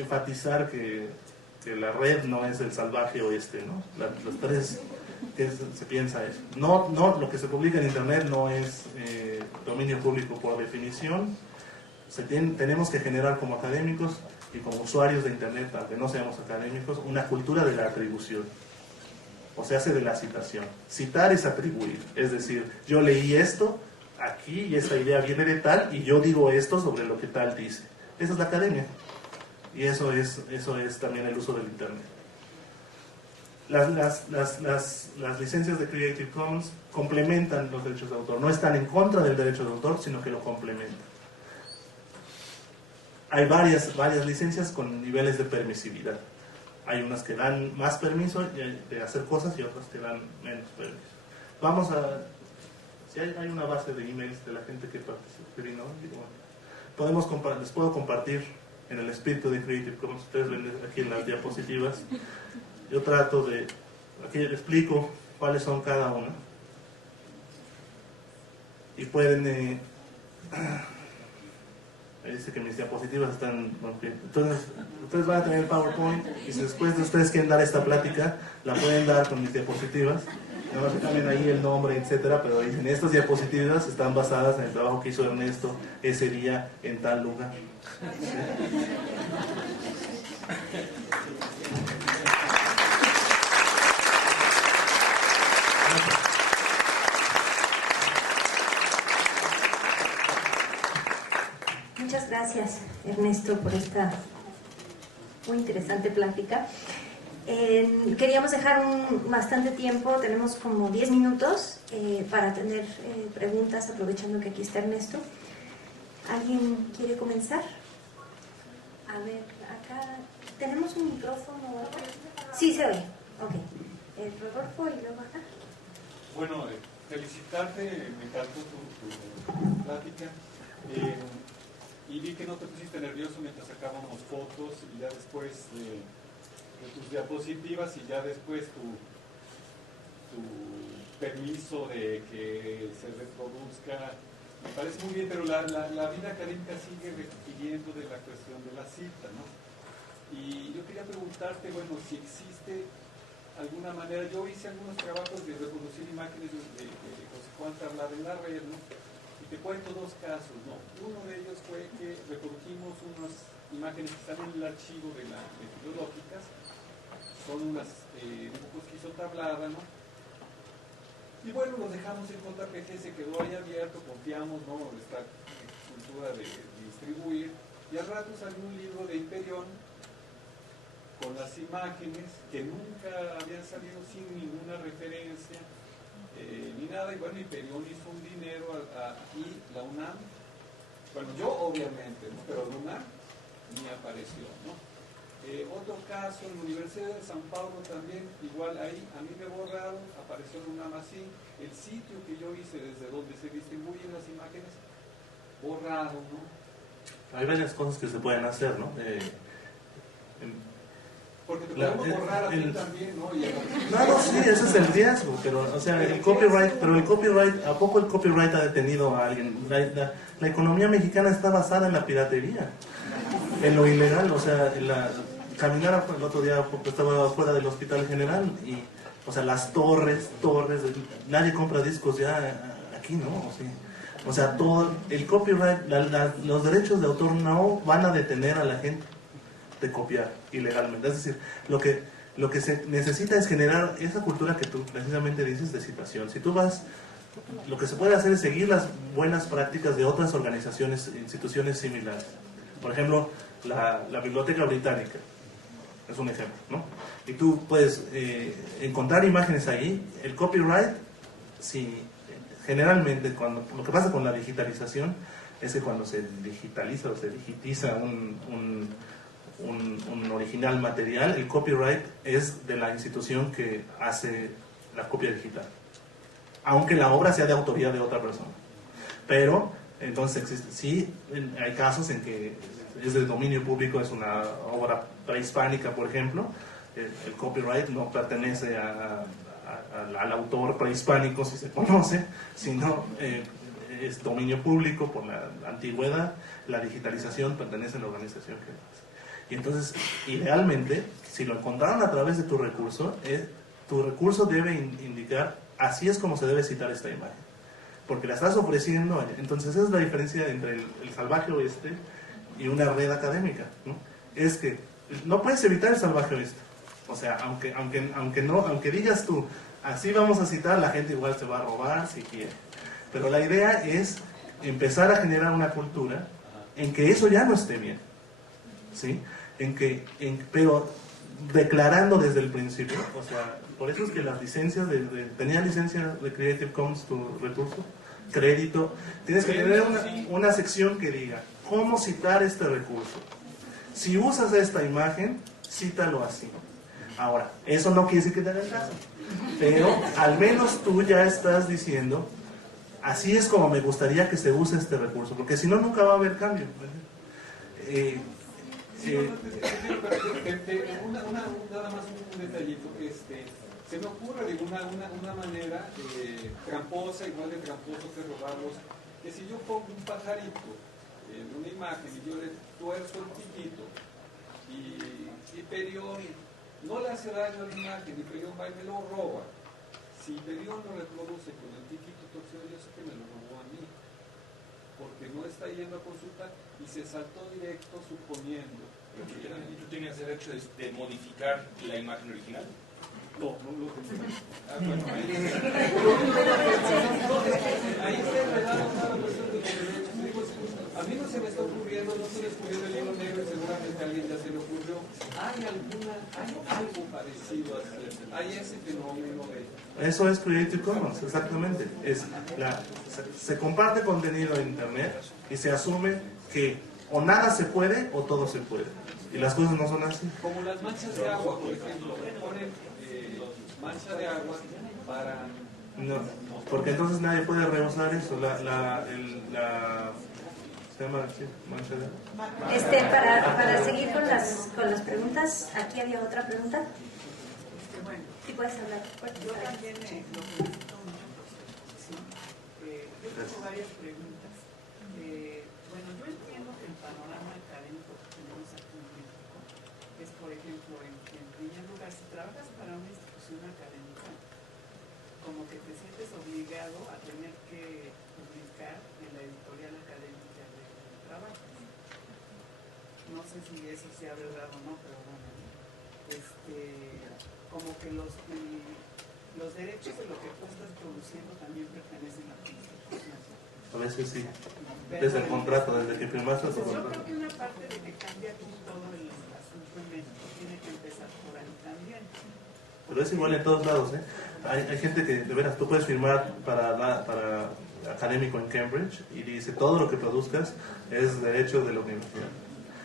enfatizar que la red no es el salvaje oeste, ¿no? Los tres que se piensa eso. No, lo que se publica en internet no es dominio público por definición. Tenemos que generar como académicos y como usuarios de internet, aunque no seamos académicos, una cultura de la atribución. O sea, de la citación. Citar es atribuir, es decir, yo leí esto aquí y esta idea viene de tal y yo digo esto sobre lo que tal dice. Esa es la academia. Y eso es también el uso del internet. Las licencias de Creative Commons complementan los derechos de autor, no están en contra del derecho de autor, sino que lo complementan. Hay varias licencias con niveles de permisividad. Hay unas que dan más permiso de hacer cosas y otras que dan menos permiso. Vamos a... Si hay una base de emails de la gente que participó, ¿no? Les puedo compartir en el espíritu de Creative Commons. Ustedes ven aquí en las diapositivas. Yo trato de... Aquí les explico cuáles son cada una. Y pueden... Ahí dice que mis diapositivas están... Entonces, ustedes van a tener el PowerPoint y si después de ustedes quieren dar esta plática, la pueden dar con mis diapositivas. Nada más también ahí el nombre, etcétera, pero dicen, estas diapositivas están basadas en el trabajo que hizo Ernesto ese día en tal lugar. Muchas gracias, Ernesto, por esta muy interesante plática. Queríamos dejar bastante tiempo, tenemos como 10 minutos para tener preguntas, aprovechando que aquí está Ernesto. ¿Alguien quiere comenzar? A ver, acá tenemos un micrófono. Sí, se oye. Ok. Rodolfo y luego acá. Bueno, felicitarte, me encantó tu plática. Y vi que no te pusiste nervioso mientras sacábamos fotos y ya después de tus diapositivas y ya después tu permiso de que se reproduzca. Me parece muy bien, pero la vida académica sigue requiriendo de la cuestión de la cita, ¿no? Y yo quería preguntarte, bueno, si existe alguna manera. Yo hice algunos trabajos de reproducir imágenes de José Juan Tablada en la red, ¿no? Y te cuento dos casos, ¿no? Uno de ellos fue que reprodujimos unas imágenes que están en el archivo de Filológicas, son unas dibujos que hizo Tablada, ¿no? Y bueno, los dejamos en JPG, se quedó ahí abierto, confiamos, ¿no? Esta cultura de distribuir, y al rato salió un libro de Hyperion con las imágenes que nunca habían salido sin ninguna referencia ni nada, y bueno, Hyperion hizo un dinero y la UNAM, bueno, yo obviamente, ¿no? Pero la UNAM ni apareció, ¿no? Otro caso en la Universidad de San Paulo también, igual ahí, a mí me borraron, apareció en UNAM así, el sitio que yo hice desde donde se distribuyen las imágenes, borrado, ¿no? Hay varias cosas que se pueden hacer, ¿no? Porque te podemos borrar a ti también, ¿no? No, sí, ese es el riesgo, pero, o sea, el copyright, ¿a poco el copyright ha detenido a alguien? La economía mexicana está basada en la piratería, en lo ilegal, o sea, caminar el otro día estaba fuera del Hospital General y, o sea, las torres, nadie compra discos ya aquí, ¿no? O sea, todo el copyright, los derechos de autor no van a detener a la gente de copiar ilegalmente. Es decir, lo que se necesita es generar esa cultura que tú precisamente dices de citación. Si tú vas, lo que se puede hacer es seguir las buenas prácticas de otras organizaciones, instituciones similares. Por ejemplo, la Biblioteca Británica es un ejemplo, ¿no? Y tú puedes encontrar imágenes ahí. El copyright, si generalmente lo que pasa con la digitalización es que cuando se digitaliza o se digitiza un original material, el copyright es de la institución que hace la copia digital, aunque la obra sea de autoría de otra persona. Pero entonces existe, sí, hay casos en que es de dominio público, es una obra prehispánica, por ejemplo, el copyright no pertenece al autor prehispánico, si se conoce, sino es dominio público por la antigüedad. La digitalización pertenece a la organización que lo hace. Y entonces, idealmente, si lo encontraron a través de tu recurso debe indicar, así es como se debe citar esta imagen. Porque la estás ofreciendo. Entonces, esa es la diferencia entre el salvaje oeste y una red académica, ¿no? Es que no puedes evitar el salvaje oeste. O sea, aunque digas tú, así vamos a citar, la gente igual se va a robar si quiere. Pero la idea es empezar a generar una cultura en que eso ya no esté bien, ¿sí? Pero declarando desde el principio, o sea, por eso es que las licencias ¿tenía licencia de Creative Commons tu recurso? Crédito. Tienes que tener una sección que diga cómo citar este recurso. Si usas esta imagen, cítalo así. Ahora, eso no quiere decir que te hagan caso, pero al menos tú ya estás diciendo, así es como me gustaría que se use este recurso, porque si no, nunca va a haber cambio. Nada más un detallito. Se me ocurre de una manera tramposa, igual de tramposo que robarlos, que si yo pongo un pajarito en una imagen y yo le tuerzo el piquito y Perión no le hace daño a la imagen y Perión va y me lo roba, si Perión lo reproduce con el piquito torcido, yo sé que me lo robó a mí, porque no está yendo a consultar y se saltó directo suponiendo. ¿Y tú tenías derecho de modificar la imagen original? No lo tenía. Bueno, ahí está enredado toda la cuestión de los derechos. A mí no se me está ocurriendo, no se le ocurrió el hilo negro y seguramente a alguien ya se le ocurrió. Hay algo parecido a eso. Hay ese fenómeno de... Eso es Creative Commons, exactamente. Se comparte contenido en Internet y se asume que o nada se puede o todo se puede. Y las cosas no son así. Como las manchas de agua, por ejemplo, ponen mancha de agua para... No, porque entonces nadie puede reusar eso. Se llama así, mancha de agua. Para seguir con las preguntas, aquí había otra pregunta. Sí, puedes hablar. Yo también lo felicito mucho por su exposición. Yo tengo varias preguntas. Bueno, yo entiendo que el panorama académico que tenemos aquí en México es, por ejemplo, en primer lugar, si trabajas para una institución académica, como que te sientes obligado a tener que publicar en la editorial académica del trabajo. No sé si eso sea verdad o no, pero bueno, como que los derechos de lo que tú estás produciendo también pertenecen a tu institución. A veces sí. Desde el contrato, desde que firmaste tu Yo contrato. creo que una parte de que cambia aquí todo el asunto en México tiene que empezar por ahí también. Pero es igual en todos lados, ¿eh? Hay gente que, de veras, tú puedes firmar para académico en Cambridge y dice todo lo que produzcas es derecho de la universidad.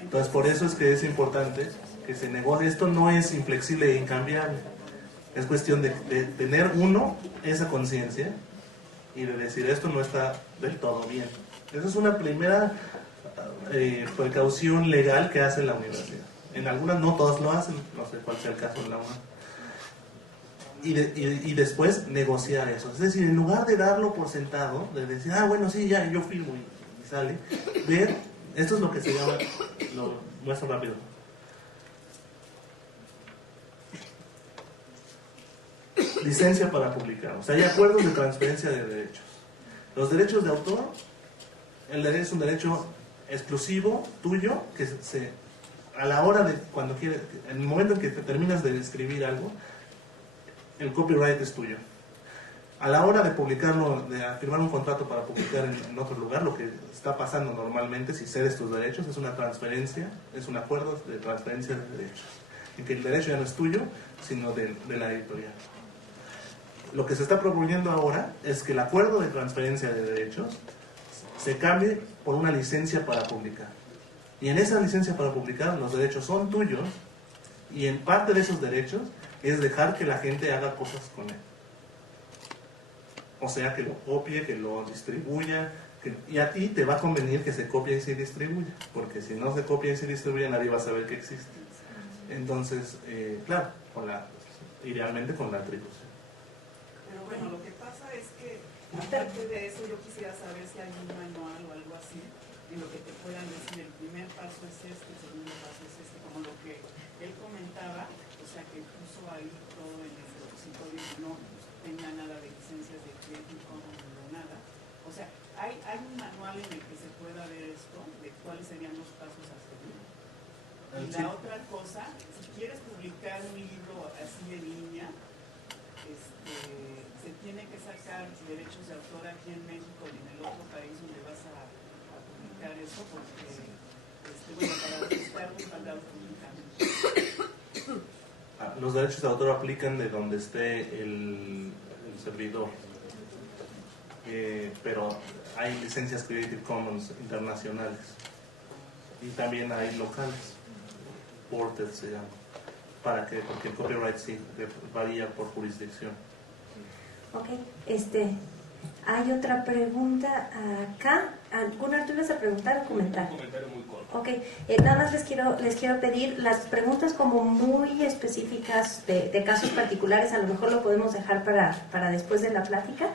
Entonces, por eso es que es importante que se negocie. Esto no es inflexible e incambiable. Es cuestión de tener esa conciencia y de decir esto no está del todo bien. Esa es una primera precaución legal que hace la universidad. En algunas no todas lo hacen, no sé cuál sea el caso en la UNAM. Y después negociar eso. Es decir, en lugar de darlo por sentado, de decir, bueno, sí, ya, yo firmo y sale, ver, esto es lo que se llama, lo muestro rápido. Licencia para publicar. O sea, hay acuerdos de transferencia de derechos. Los derechos de autor, el derecho es un derecho exclusivo, tuyo, que a la hora de, cuando quieres, en el momento en que terminas de escribir algo, el copyright es tuyo. A la hora de publicarlo, de firmar un contrato para publicar en otro lugar, lo que está pasando normalmente, si cedes tus derechos, es una transferencia, es un acuerdo de transferencia de derechos, en que el derecho ya no es tuyo, sino de la editorial. Lo que se está proponiendo ahora es que el acuerdo de transferencia de derechos se cambie por una licencia para publicar. Y en esa licencia para publicar los derechos son tuyos y en parte de esos derechos es dejar que la gente haga cosas con él. O sea, que lo copie, que lo distribuya, y a ti te va a convenir que se copie y se distribuya, porque si no se copia y se distribuye nadie va a saber que existe. Entonces, claro, idealmente con la atribución. Pero bueno, lo que pasa es que aparte de eso yo quisiera saber si hay un manual o algo así en lo que te puedan decir el primer paso es este, el segundo paso es este, como no tenga nada de licencias de Creative Commons o nada. O sea, hay un manual en el que se pueda ver esto, de cuáles serían los pasos a seguir. Y la otra cosa, si quieres publicar un libro así en línea, se tiene que sacar derechos de autor aquí en México y en el otro país donde vas a publicar eso, porque bueno, para registrar respaldado públicamente. Los derechos de autor aplican de donde esté el servidor, pero hay licencias Creative Commons internacionales y también hay locales, ported se llama, porque el copyright sí varía por jurisdicción. Ok, hay otra pregunta acá. Gunnar, ¿tú ibas a preguntar o comentar? Un comentario muy corto. Ok, nada más les quiero pedir las preguntas como muy específicas de casos particulares, a lo mejor lo podemos dejar para después de la plática.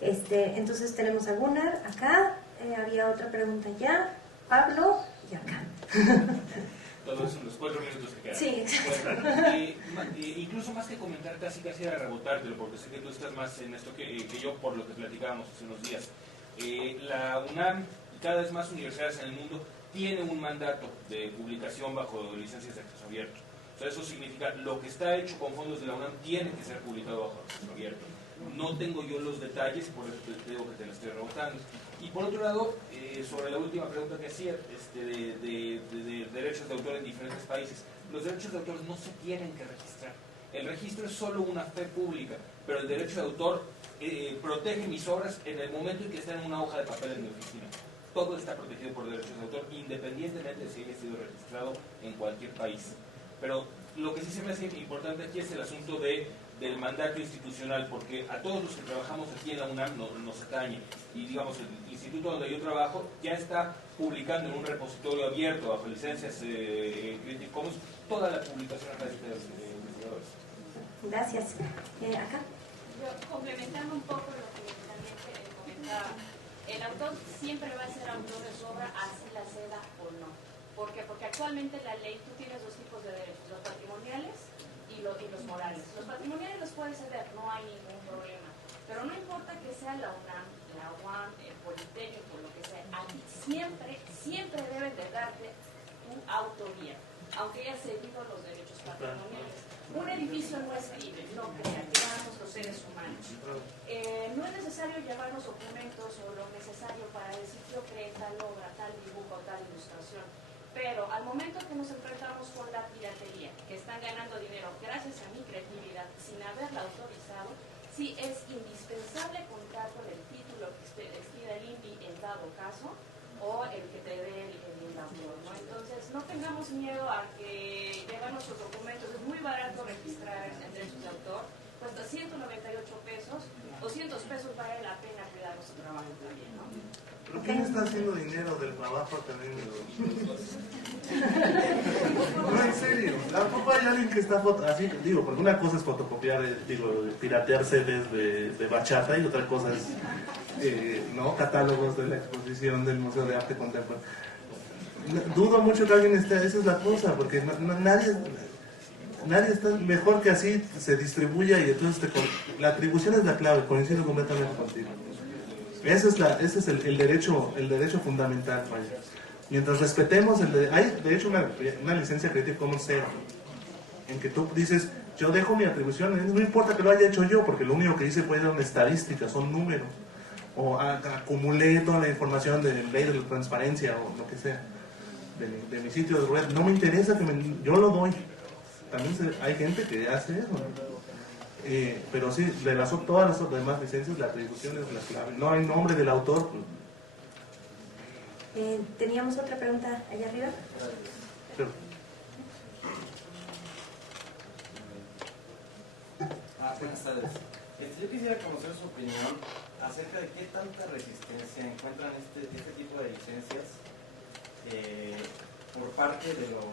Entonces tenemos a Gunnar acá, había otra pregunta allá, Pablo y acá. Todo eso en los 4 minutos que quedan. Sí, exacto. Bueno, incluso más que comentar, casi era rebotártelo, porque sé que tú estás más en esto que yo, por lo que platicábamos hace unos días. La UNAM y cada vez más universidades en el mundo tienen un mandato de publicación bajo licencias de acceso abierto. O sea, eso significa lo que está hecho con fondos de la UNAM tiene que ser publicado bajo acceso abierto. No tengo yo los detalles, por eso te digo que te la estoy rebotando. Y por otro lado, sobre la última pregunta que hacía, de derechos de autor en diferentes países, los derechos de autor no se tienen que registrar. El registro es solo una fe pública, pero el derecho de autor protege mis obras en el momento en que están en una hoja de papel en mi oficina. Todo está protegido por derechos de autor, independientemente de si haya sido registrado en cualquier país. Pero lo que sí se me hace importante aquí es el asunto del mandato institucional, porque a todos los que trabajamos aquí en la UNAM nos atañe. Y digamos, el instituto donde yo trabajo ya está publicando en un repositorio abierto bajo licencias Creative Commons toda la publicación académica de los investigadores. Gracias. Acá. Yo, complementando un poco lo que también comentaba, el autor siempre va a ser autor de su obra, así la ceda o no. ¿Por qué? Porque actualmente la ley, tú tienes dos tipos de derechos, los patrimoniales y los morales. Los patrimoniales los puedes ceder, no hay ningún problema. Pero no importa que sea la UNAM, la UAM, el Politécnico, lo que sea, aquí siempre deben de darte tu autoría, aunque hayas cedido los derechos patrimoniales. Un edificio no es libre, no crea, creamos los seres humanos. No es necesario llevar los documentos o lo necesario para decir yo creé tal obra, tal dibujo, tal ilustración. Pero al momento que nos enfrentamos con la piratería, que están ganando dinero gracias a mi creatividad, sin haberla autorizado, sí es indispensable contar con el título que expida el INPI en dado caso, o el que te dé el autor, ¿no? Entonces, no tengamos miedo a que llegan nuestros documentos, es muy barato registrar en derechos de autor, cuesta 198 pesos, 200 pesos vale la pena cuidar nuestro trabajo también, ¿no? ¿Pero quién está haciendo dinero del trabajo también? No, en serio. Tampoco hay alguien que está así, digo, porque una cosa es fotocopiar, piratear CDs de bachata y otra cosa es, catálogos de la exposición del Museo de Arte Contemporáneo. Dudo mucho que alguien esté, esa es la cosa, porque nadie está mejor que así se distribuya, y la atribución es la clave, coincido completamente contigo. Ese es el derecho fundamental, vaya. Mientras respetemos hay de hecho una licencia Creative Commons 0, en que tú dices, yo dejo mi atribución, no importa que lo haya hecho yo, porque lo único que hice fue una estadística, son números, o acumulé toda la información de ley de la transparencia, o lo que sea, de mi sitio de web, no me interesa yo lo doy. También hay gente que hace eso, ¿no? Pero sí, todas las demás licencias, la atribución es la clave. No hay nombre del autor. Teníamos otra pregunta allá arriba. Pero, buenas tardes. Yo quisiera conocer su opinión acerca de qué tanta resistencia encuentran este tipo de licencias por parte de los